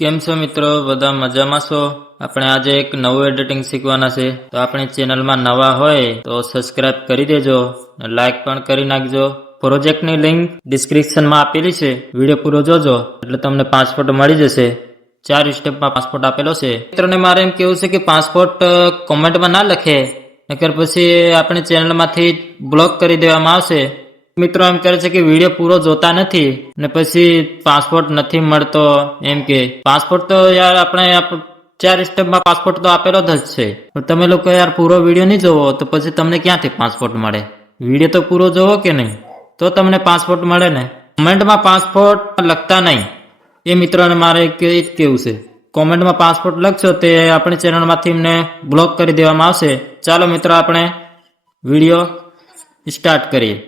કેમ છો મિત્રો? બધા મજામાં છો? આપણે આજે એક નવું એડિટિંગ શીખવાના છે, તો આપણી ચેનલમાં નવા હોય તો સબસ્ક્રાઇબ કરી દેજો, લાઈક પણ કરી નાખજો. પ્રોજેક્ટની લિંક ડિસ્ક્રિપ્શનમાં આપેલી છે, વિડીયો પૂરો જોજો એટલે તમને પાસપોર્ટ મળી જશે. 4 સ્ટેપમાં પાસપોર્ટ આપેલો છે. મિત્રોને મારે એમ કેવું છે કે પાસપોર્ટ કોમેન્ટમાં ના લખે, નકર પછી આપણી ચેનલમાંથી બ્લોક કરી દેવામાં આવશે. મિત્રો એમ કહે છે કે વિડીયો પૂરો જોતા નથી ને પછી પાસપોર્ટ નથી મળતો. એમ કે પાસપોર્ટ તો યાર આપણે 4 સ્ટેપમાં પાસપોર્ટ તો આપેલો જ છે, પણ તમે લોકો યાર પૂરો વિડીયો નહીં જોવો તો પછી તમને ક્યાંથી પાસપોર્ટ મળે? વિડીયો તો પૂરો જોવો કે નહીં, તો તમને પાસપોર્ટ મળે ને. કોમેન્ટમાં પાસપોર્ટ લખતા નહીં, એ મિત્રોને મારે કેવું છે. કોમેન્ટમાં પાસપોર્ટ લખશો તે આપણી ચેનલમાંથી એમને બ્લોક કરી દેવામાં આવશે. ચાલો મિત્રો આપણે વિડીયો સ્ટાર્ટ કરીએ.